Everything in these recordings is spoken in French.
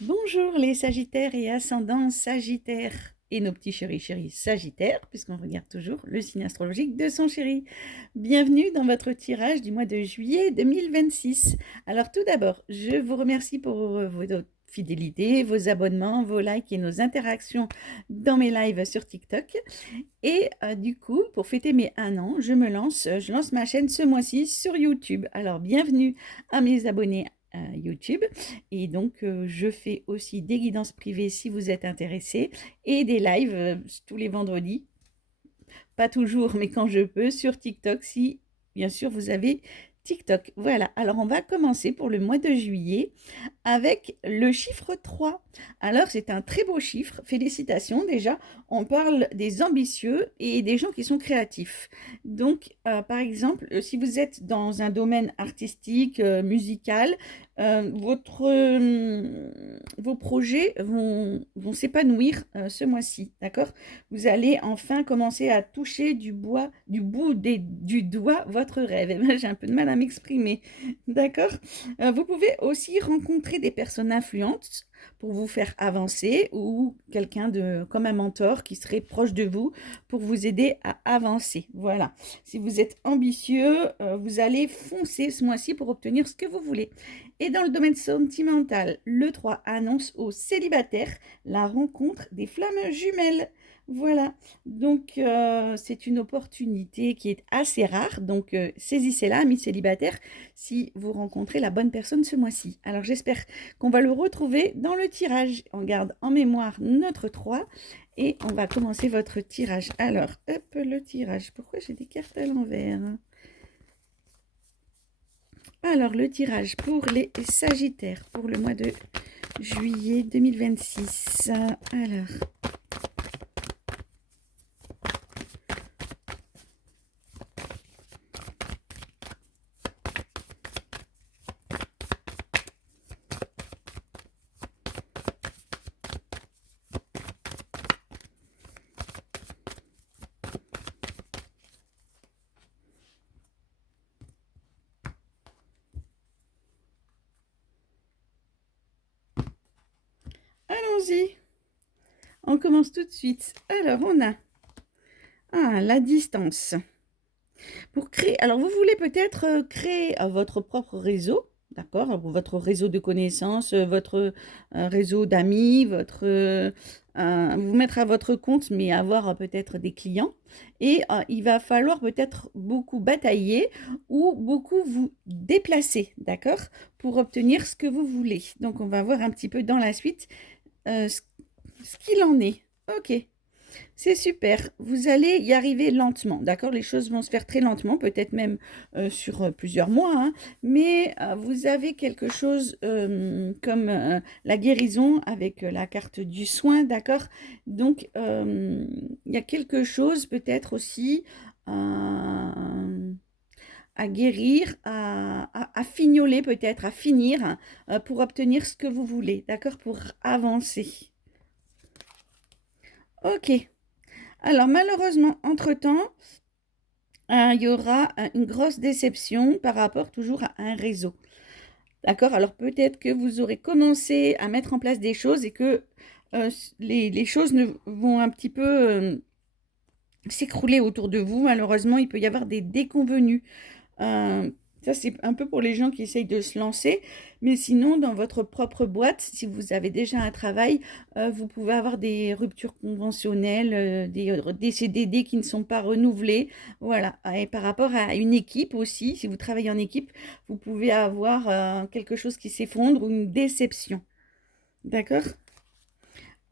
Bonjour les Sagittaires et ascendants Sagittaires et nos petits chéris Sagittaires, puisqu'on regarde toujours le signe astrologique de son chéri. Bienvenue dans votre tirage du mois de juillet 2026. Alors tout d'abord, je vous remercie pour votre fidélité, vos abonnements, vos likes et nos interactions dans mes lives sur TikTok. Et du coup, pour fêter mes 1 an, je lance ma chaîne ce mois-ci sur YouTube. Alors bienvenue à mes abonnés YouTube. Et donc, je fais aussi des guidances privées si vous êtes intéressés et des lives tous les vendredis. Pas toujours, mais quand je peux, sur TikTok, si bien sûr vous avez TikTok. Voilà, alors on va commencer pour le mois de juillet avec le chiffre 3. Alors, c'est un très beau chiffre. Félicitations déjà. On parle des ambitieux et des gens qui sont créatifs. Donc, par exemple, si vous êtes dans un domaine artistique, musical, vos projets vont s'épanouir ce mois-ci, d'accord? Vous allez enfin commencer à toucher du bout du doigt votre rêve. Et ben, j'ai un peu de mal à m'exprimer, d'accord? Vous pouvez aussi rencontrer des personnes influentes pour vous faire avancer ou quelqu'un comme un mentor qui serait proche de vous pour vous aider à avancer. Voilà. Si vous êtes ambitieux, vous allez foncer ce mois-ci pour obtenir ce que vous voulez. Et dans le domaine sentimental, le 3 annonce aux célibataires la rencontre des flammes jumelles. Voilà, donc c'est une opportunité qui est assez rare, donc saisissez-la, amis célibataires, si vous rencontrez la bonne personne ce mois-ci. Alors j'espère qu'on va le retrouver dans le tirage. On garde en mémoire notre 3 et on va commencer votre tirage. Alors, hop, le tirage. Pourquoi j'ai des cartes à l'envers? Alors, le tirage pour les Sagittaires pour le mois de juillet 2026. Alors, allons-y. On commence tout de suite. Alors, on a la distance. Pour créer, alors vous voulez peut-être créer votre propre réseau, d'accord? Votre réseau de connaissances, votre réseau d'amis, vous mettre à votre compte, mais avoir peut-être des clients. Et il va falloir peut-être beaucoup batailler ou beaucoup vous déplacer, d'accord? Pour obtenir ce que vous voulez. Donc on va voir un petit peu dans la suite ce qu'il en est. Ok. C'est super, vous allez y arriver lentement, d'accord? Les choses vont se faire très lentement, peut-être même sur plusieurs mois, hein, mais vous avez quelque chose comme la guérison avec la carte du soin, d'accord? Donc, il y a quelque chose peut-être aussi à guérir, à fignoler peut-être, à finir pour obtenir ce que vous voulez, d'accord? Pour avancer. Ok. Alors malheureusement, entre-temps, il y aura une grosse déception par rapport toujours à un réseau. D'accord? Alors peut-être que vous aurez commencé à mettre en place des choses et que les choses vont un petit peu s'écrouler autour de vous. Malheureusement, il peut y avoir des déconvenues. Euh, Ça, c'est un peu pour les gens qui essayent de se lancer. Mais sinon, dans votre propre boîte, si vous avez déjà un travail, vous pouvez avoir des ruptures conventionnelles, des CDD qui ne sont pas renouvelés. Voilà. Et par rapport à une équipe aussi, si vous travaillez en équipe, vous pouvez avoir quelque chose qui s'effondre ou une déception. D'accord?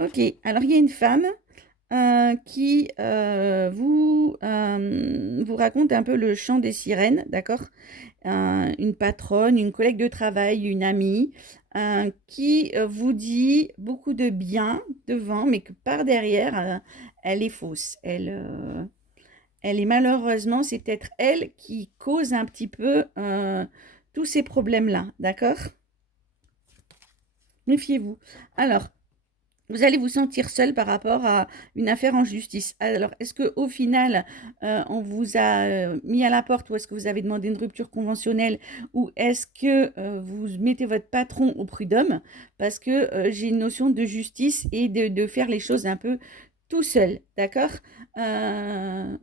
Ok. Alors, il y a une femme qui vous raconte un peu le chant des sirènes, d'accord? Une patronne, une collègue de travail, une amie, qui vous dit beaucoup de bien devant, mais que par derrière, elle est fausse. Elle est malheureusement, c'est peut-être elle qui cause un petit peu tous ces problèmes-là, d'accord? Méfiez-vous. Alors, vous allez vous sentir seul par rapport à une affaire en justice. Alors, est-ce qu'au final, on vous a mis à la porte ou est-ce que vous avez demandé une rupture conventionnelle ou est-ce que vous mettez votre patron au prud'homme? Parce que j'ai une notion de justice et de faire les choses un peu tout seul, d'accord? Euh,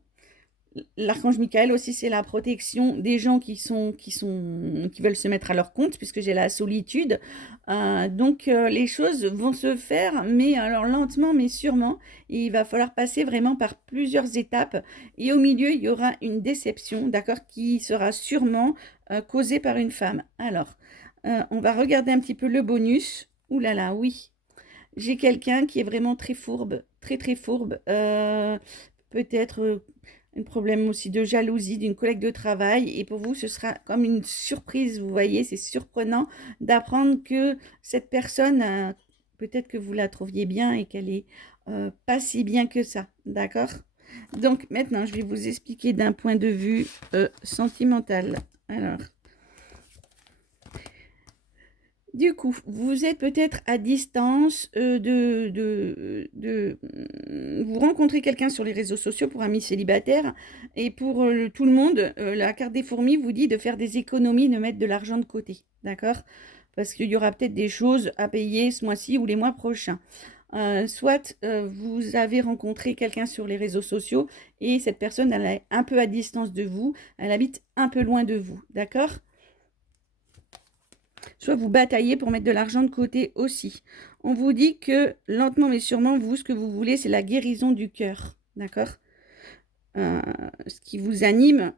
L'archange Michael aussi, c'est la protection des gens qui veulent se mettre à leur compte, puisque j'ai la solitude. Donc, les choses vont se faire, mais alors lentement, mais sûrement. Et il va falloir passer vraiment par plusieurs étapes. Et au milieu, il y aura une déception, d'accord, qui sera sûrement causée par une femme. Alors, on va regarder un petit peu le bonus. Ouh là là, oui. J'ai quelqu'un qui est vraiment très fourbe, très très fourbe. Peut-être un problème aussi de jalousie d'une collègue de travail. Et pour vous, ce sera comme une surprise, vous voyez, c'est surprenant d'apprendre que cette personne, peut-être que vous la trouviez bien et qu'elle est pas si bien que ça, d'accord? Donc maintenant, je vais vous expliquer d'un point de vue sentimental. Alors, du coup, vous êtes peut-être à distance vous rencontrez quelqu'un sur les réseaux sociaux pour amis célibataires et pour tout le monde, la carte des fourmis vous dit de faire des économies, de mettre de l'argent de côté, d'accord? Parce qu'il y aura peut-être des choses à payer ce mois-ci ou les mois prochains. Soit vous avez rencontré quelqu'un sur les réseaux sociaux et cette personne, elle est un peu à distance de vous, elle habite un peu loin de vous, d'accord? Soit vous bataillez pour mettre de l'argent de côté aussi. On vous dit que lentement mais sûrement, vous, ce que vous voulez, c'est la guérison du cœur. D'accord? Ce qui vous anime,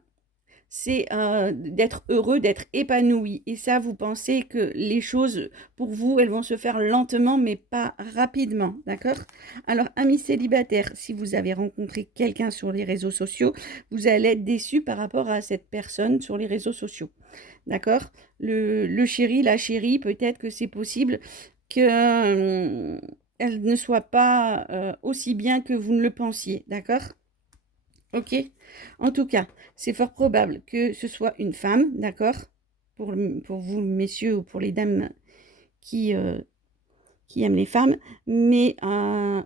c'est d'être heureux, d'être épanoui. Et ça, vous pensez que les choses, pour vous, elles vont se faire lentement, mais pas rapidement. D'accord? Alors, amis célibataires, si vous avez rencontré quelqu'un sur les réseaux sociaux, vous allez être déçu par rapport à cette personne sur les réseaux sociaux. D'accord? Le chéri, la chérie, peut-être que c'est possible que elle ne soit pas aussi bien que vous ne le pensiez. D'accord? Ok? En tout cas, c'est fort probable que ce soit une femme, d'accord? Pour vous, messieurs, ou pour les dames qui, euh, qui aiment les femmes, mais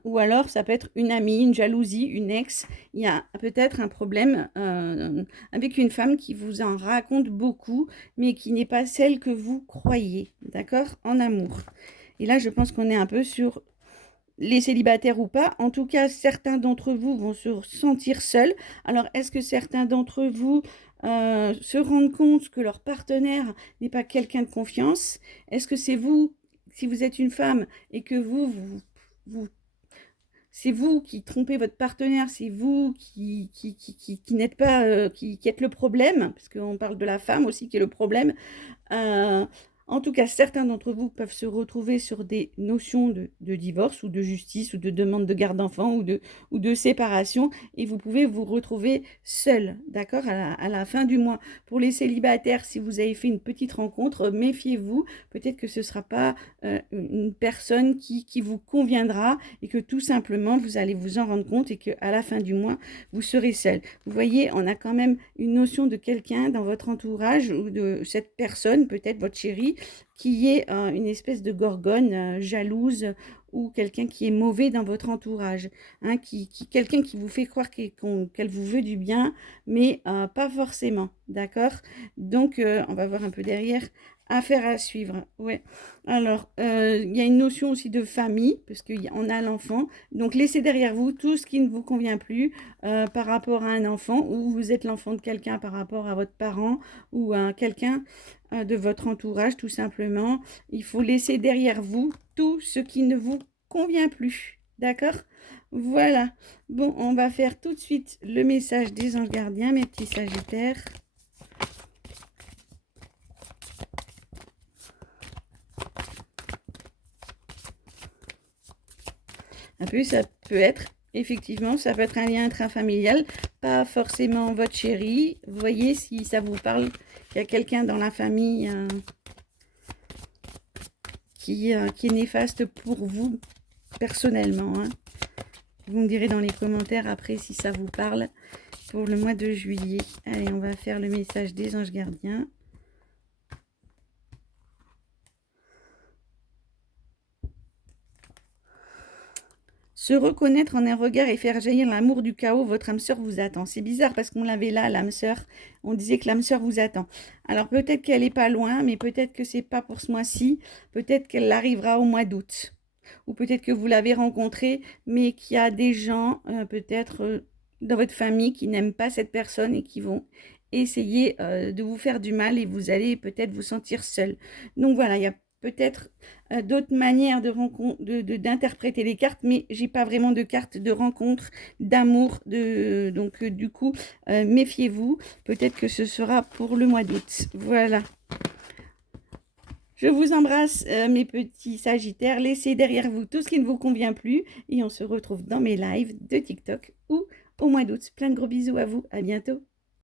ou alors ça peut être une amie, une jalousie, une ex. Il y a peut-être un problème avec une femme qui vous en raconte beaucoup, mais qui n'est pas celle que vous croyez, d'accord? En amour. Et là, je pense qu'on est un peu sur les célibataires ou pas. En tout cas, certains d'entre vous vont se sentir seuls. Alors, est-ce que certains d'entre vous se rendent compte que leur partenaire n'est pas quelqu'un de confiance? Est-ce que c'est vous, si vous êtes une femme et que vous c'est vous qui trompez votre partenaire, c'est vous qui n'êtes pas, qui êtes le problème, parce qu'on parle de la femme aussi qui est le problème. Euh, En tout cas, certains d'entre vous peuvent se retrouver sur des notions de divorce ou de justice ou de demande de garde d'enfant ou de séparation et vous pouvez vous retrouver seul, d'accord, à la fin du mois. Pour les célibataires, si vous avez fait une petite rencontre, méfiez-vous, peut-être que ce ne sera pas une personne qui vous conviendra et que tout simplement, vous allez vous en rendre compte et qu'à la fin du mois, vous serez seul. Vous voyez, on a quand même une notion de quelqu'un dans votre entourage ou de cette personne, peut-être votre chérie, qui est une espèce de gorgone jalouse ou quelqu'un qui est mauvais dans votre entourage, hein, quelqu'un qui vous fait croire qu'elle vous veut du bien, mais pas forcément, d'accord? Donc, on va voir un peu derrière. Affaire à suivre, ouais. Alors, il y a une notion aussi de famille, parce qu'on a l'enfant. Donc, laissez derrière vous tout ce qui ne vous convient plus par rapport à un enfant, ou vous êtes l'enfant de quelqu'un par rapport à votre parent, ou à quelqu'un de votre entourage, tout simplement. Il faut laisser derrière vous tout ce qui ne vous convient plus. D'accord? Voilà. Bon, on va faire tout de suite le message des anges gardiens, mes petits sagittaires. Un peu, ça peut être, effectivement, ça peut être un lien intrafamilial, pas forcément votre chéri. Vous voyez, si ça vous parle, qu'il y a quelqu'un dans la famille qui est néfaste pour vous, personnellement. Hein. Vous me direz dans les commentaires après si ça vous parle pour le mois de juillet. Allez, on va faire le message des anges gardiens. Se reconnaître en un regard et faire jaillir l'amour du chaos, votre âme sœur vous attend. C'est bizarre parce qu'on l'avait là, l'âme sœur. On disait que l'âme sœur vous attend. Alors peut-être qu'elle n'est pas loin, mais peut-être que c'est pas pour ce mois-ci. Peut-être qu'elle arrivera au mois d'août. Ou peut-être que vous l'avez rencontrée, mais qu'il y a des gens, peut-être dans votre famille, qui n'aiment pas cette personne et qui vont essayer de vous faire du mal et vous allez peut-être vous sentir seul. Donc voilà, il y a peut-être d'autres manières d'interpréter les cartes, mais j'ai pas vraiment de cartes de rencontre, d'amour, donc du coup, méfiez-vous, peut-être que ce sera pour le mois d'août. Voilà. Je vous embrasse, mes petits sagittaires. Laissez derrière vous tout ce qui ne vous convient plus et on se retrouve dans mes lives de TikTok ou au mois d'août. Plein de gros bisous à vous. À bientôt.